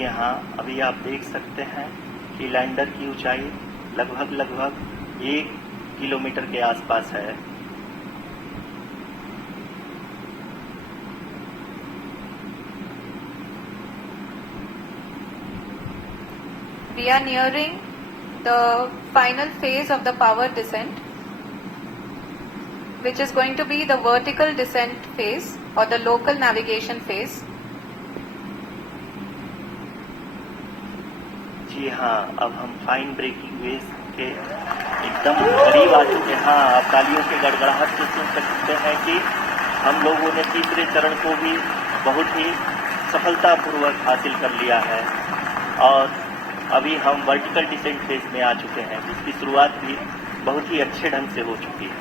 जी हाँ, अभी आप देख सकते हैं कि लैंडर की ऊंचाई लगभग 1 किलोमीटर के आसपास है। We are nearing the final phase of the power descent, which is going to be the vertical descent phase or the local navigation phase. जी हाँ, अब हम फाइन ब्रेकिंग वेव के एकदम करीब आ चुके हैं। हाँ, आप तालियों के गड़गड़ाहट से सुन सकते हैं कि हम लोगों ने तीसरे चरण को भी बहुत ही सफलतापूर्वक हासिल कर लिया है और अभी हम वर्टिकल डिसेंट फेज में आ चुके हैं, जिसकी शुरुआत भी बहुत ही अच्छे ढंग से हो चुकी है।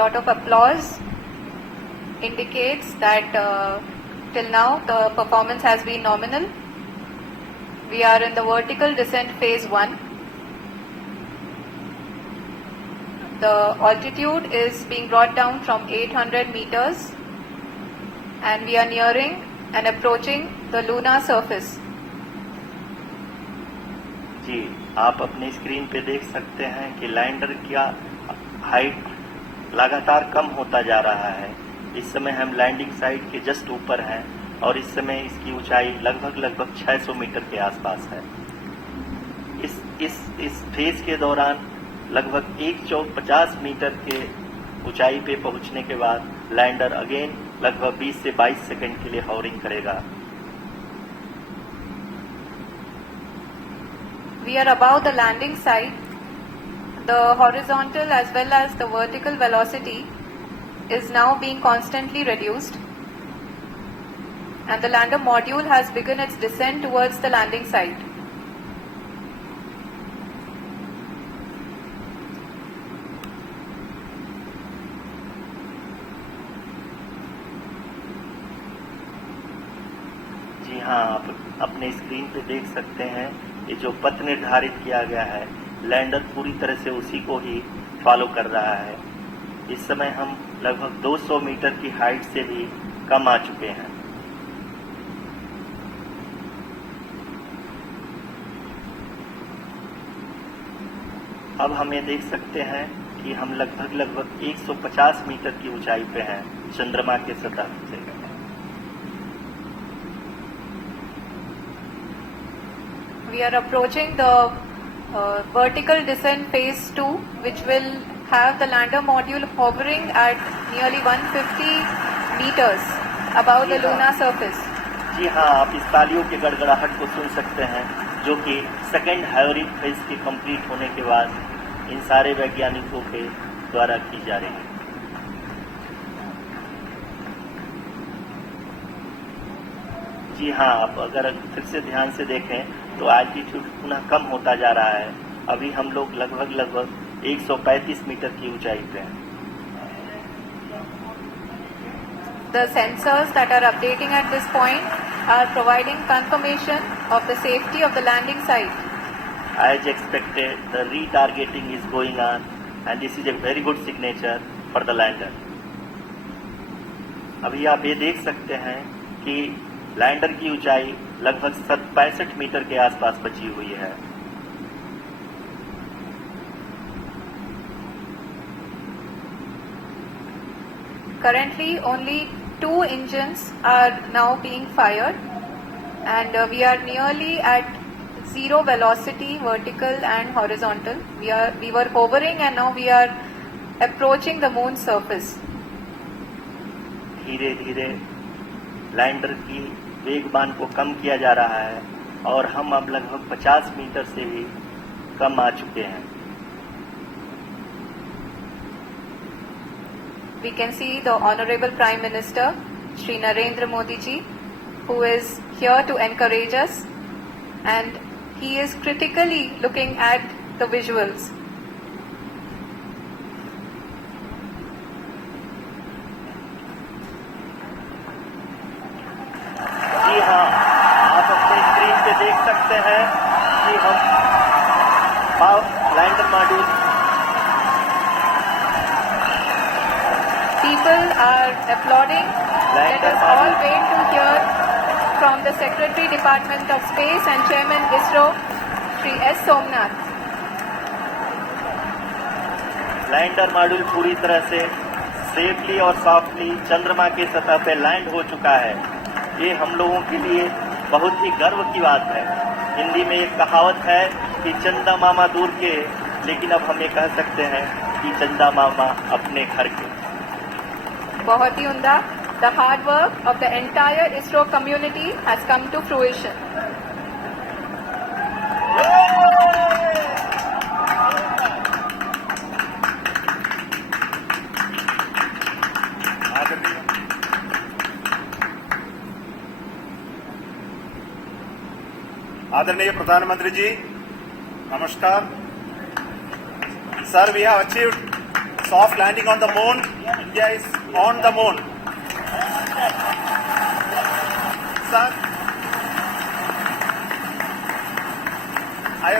Lot of applause indicates that till now the performance has been nominal. We are in the vertical descent phase 1. The altitude is being brought down from 800 meters and we are nearing and approaching the lunar surface. जी, आप अपने screen पे देख सकते हैं कि lander का height लगातार कम होता जा रहा है। इस समय हम लैंडिंग साइट के जस्ट ऊपर हैं और इस समय इसकी ऊंचाई लगभग 600 मीटर के आसपास है। इस फेज के दौरान लगभग 150 मीटर के ऊंचाई पे पहुंचने के बाद लैंडर अगेन लगभग 20 से 22 सेकंड के लिए हॉवरिंग करेगा। We are above the landing site. The horizontal as well as the vertical velocity is now being constantly reduced, and the lander module has begun its descent towards the landing site. जी हाँ, आप अपने screen पे देख सकते हैं ये जो पथ निर्धारित किया गया है, लैंडर पूरी तरह से उसी को ही फॉलो कर रहा है। इस समय हम लगभग 200 मीटर की हाइट से भी कम आ चुके हैं। अब हम ये देख सकते हैं कि हम लगभग 150 मीटर की ऊंचाई पे हैं चंद्रमा के सतह से। We are approaching the vertical descent phase 2, which will have the lander module hovering at nearly 150 meters above the lunar surface. जी हाँ, आप इस तालियों के गड़गड़ाहट को सुन सकते हैं, जो कि सेकेंड हाइवरिंग फेज के कंप्लीट होने के बाद इन सारे वैज्ञानिकों के द्वारा की जा रही है। जी हाँ, आप अगर फिर से ध्यान से देखें तो एल्टीट्यूड पुनः कम होता जा रहा है। अभी हम लोग लगभग 135 मीटर की ऊंचाई पे हैं। The sensors that are updating at this point are providing confirmation of the safety of the landing site. As expected, the retargeting is going on and this is a very good signature for the lander. अभी आप ये देख सकते हैं कि lander की ऊंचाई लगभग 65 मीटर के आसपास बची हुई है। Currently, only 2 engines are now being fired, and we are nearly at zero velocity, vertical and horizontal. We were hovering, and now we are approaching the moon's surface. धीरे धीरे लैंडर की वेगमान को कम किया जा रहा है और हम अब लगभग 50 मीटर से भी कम आ चुके हैं। We can see the Honorable Prime Minister, Shri Narendra Modi ji, who is here to encourage us, and he is critically looking at the visuals. जी हाँ, आप अपने स्क्रीन पे देख सकते हैं कि हम lander module people are applauding. Let us all wait to hear from the Secretary Department of Space and Chairman ISRO, Shri S. Somnath. Lander module पूरी तरह से सेफली और सॉफ्टली चंद्रमा की सतह पे लैंड हो चुका है। ये हम लोगों के लिए बहुत ही गर्व की बात है। हिंदी में एक कहावत है कि चंदा मामा दूर के, लेकिन अब हम ये कह सकते हैं कि चंदा मामा अपने घर के। बहुत ही उम्दा। The hard work of the entire ISRO community has come to fruition. आदरणीय प्रधानमंत्री जी, नमस्कार। Sir, we have achieved soft landing on the moon. India is on the moon. Sir, I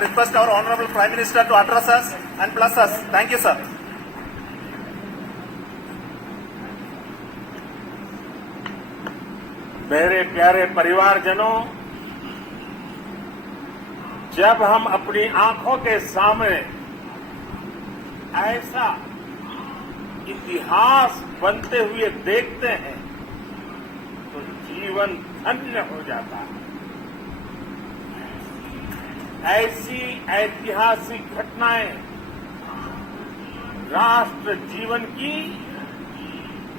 request our Honorable Prime Minister to address us and bless us. Thank you, sir. मेरे प्यारे परिवारजनों, जब हम अपनी आंखों के सामने ऐसा इतिहास बनते हुए देखते हैं तो जीवन धन्य हो जाता है। ऐसी ऐतिहासिक घटनाएं राष्ट्र जीवन की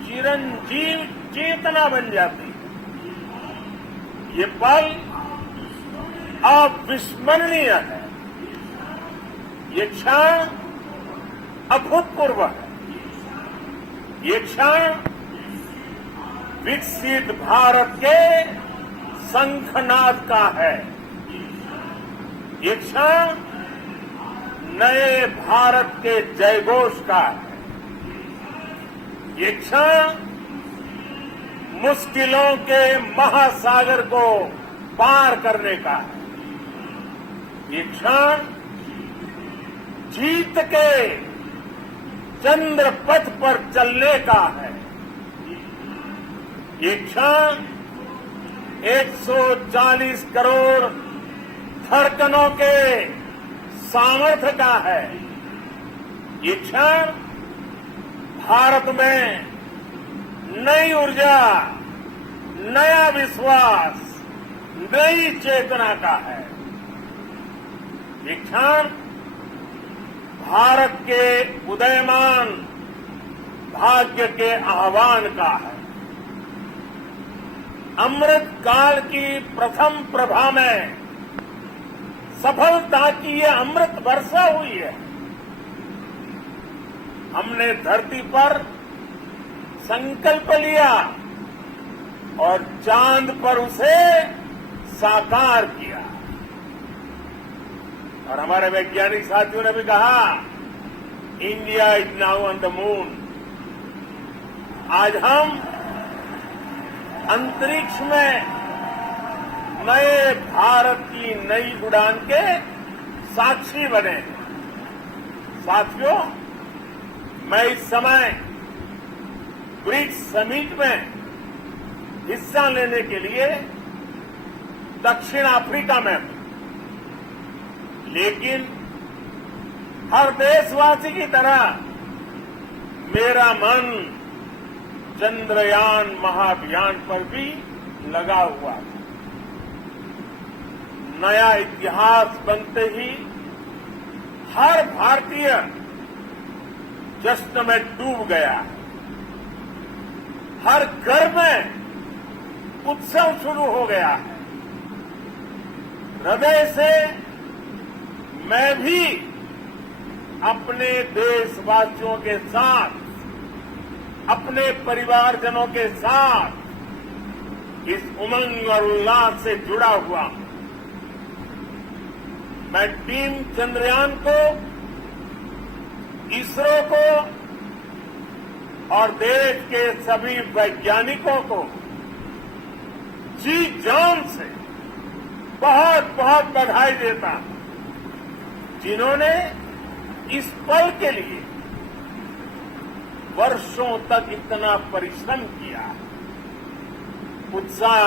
चिरंजीव चेतना बन जाती है। ये पल अविस्मरणीय है। ये क्षण अभूतपूर्व है। ये क्षण विकसित भारत के शंखनाद का है। ये क्षण नए भारत के जयघोष का है। ये क्षण मुश्किलों के महासागर को पार करने का है। ये क्षण जीत के चंद्र पथ पर चलने का है। ये क्षण 140 करोड़ धड़कनों के सामर्थ्य का है। ये क्षण भारत में नई ऊर्जा, नया विश्वास, नई चेतना का है। ये क्षण भारत के उदयमान भाग्य के आह्वान का है। अमृत काल की प्रथम प्रभा में सफलता की ये अमृत वर्षा हुई है। हमने धरती पर संकल्प लिया और चांद पर उसे साकार किया। और हमारे वैज्ञानिक साथियों ने भी कहा, India is now on the moon. आज हम अंतरिक्ष में नए भारत की नई उड़ान के साक्षी बने हैं। साथियों, मैं इस समय ब्रिक्स समिट में हिस्सा लेने के लिए दक्षिण अफ्रीका में हूं, लेकिन हर देशवासी की तरह मेरा मन चंद्रयान महाअभियान पर भी लगा हुआ था। नया इतिहास बनते ही हर भारतीय जश्न में डूब गया। हर घर में उत्सव शुरू हो गया है। हृदय से मैं भी अपने देशवासियों के साथ, अपने परिवारजनों के साथ इस उमंग और उल्लास से जुड़ा हुआ हूं। मैं टीम चंद्रयान को, इसरो को और देश के सभी वैज्ञानिकों को जी जान से बहुत बहुत बधाई देता हूं, जिन्होंने इस पल के लिए वर्षों तक इतना परिश्रम किया, उत्साह